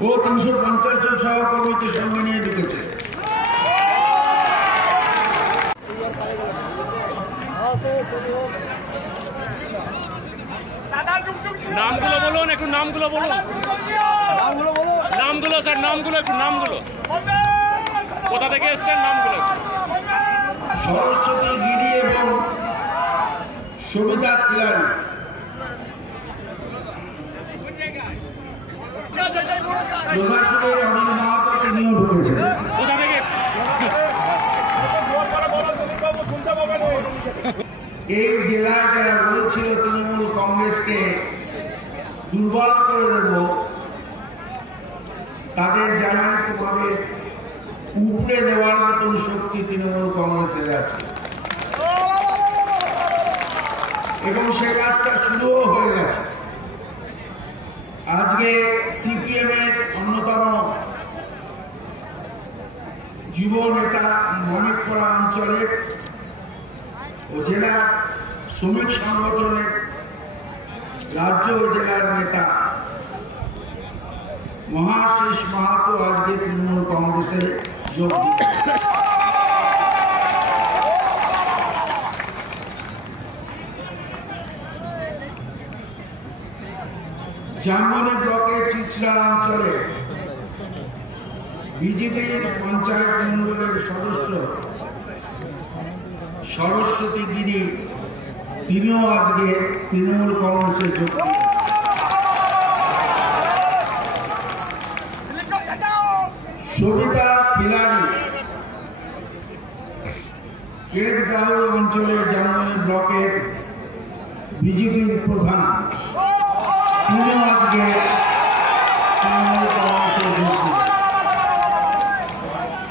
ও তিনশো পঞ্চাশ জন সহকর্মীকে সঙ্গে নিয়ে ঢুকেছে। নামগুলো বলুন একটু নামগুলো বলুন। নামগুলো স্যার নামগুলো একটু নামগুলো। কোথা থেকে এসছেন নামগুলো? সরস্বতী এবং সবিতা যোগাসনের অনিল এই জেলায় যারা বলছিল তৃণমূল কংগ্রেসকে দুর্বল করে দেব তাদের জানাই তোমাদের উপড়ে দেওয়ার মতন শক্তি তৃণমূল কংগ্রেসের আছে। এবং সে কাজটা শুরুও হয়ে গেছে আজকে সিপিএম এর অন্যতম যুব নেতা মনেকপাড়া অঞ্চলের ও জেলা শ্রমিক সংগঠনের রাজ্য ও জেলার নেতা মহাশিস মাহাতো আজকে তৃণমূল কংগ্রেসে যোগ দিয়েছেন। জামবনি ব্লকের চিচড়া অঞ্চলে বিজেপির পঞ্চায়েত মন্ডলের সদস্য সরস্বতী গিরি, তিনিও আজকে তৃণমূল কংগ্রেসে যোগ সবিতা খিলাড়ি কেরগাঁও অঞ্চলের জার্মানি ব্লকের বিজেপির প্রধান।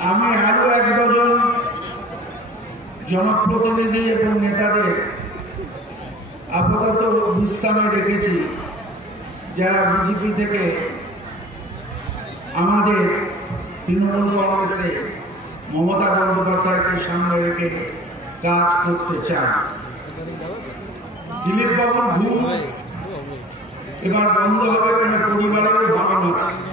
আমি আরও এক ডজন জনপ্রতিনিধি এবং নেতাদের আপাতত বিশ্রামে রেখেছি, যারা বিজেপি থেকে আমাদের তৃণমূল কংগ্রেসে মমতা বন্দ্যোপাধ্যায়কে সামনে রেখে কাজ করতে চান। দিলীপ বাবুর ঘুম এবার বন্ধ হবে কেন? পরিবারের ভাবনা আছে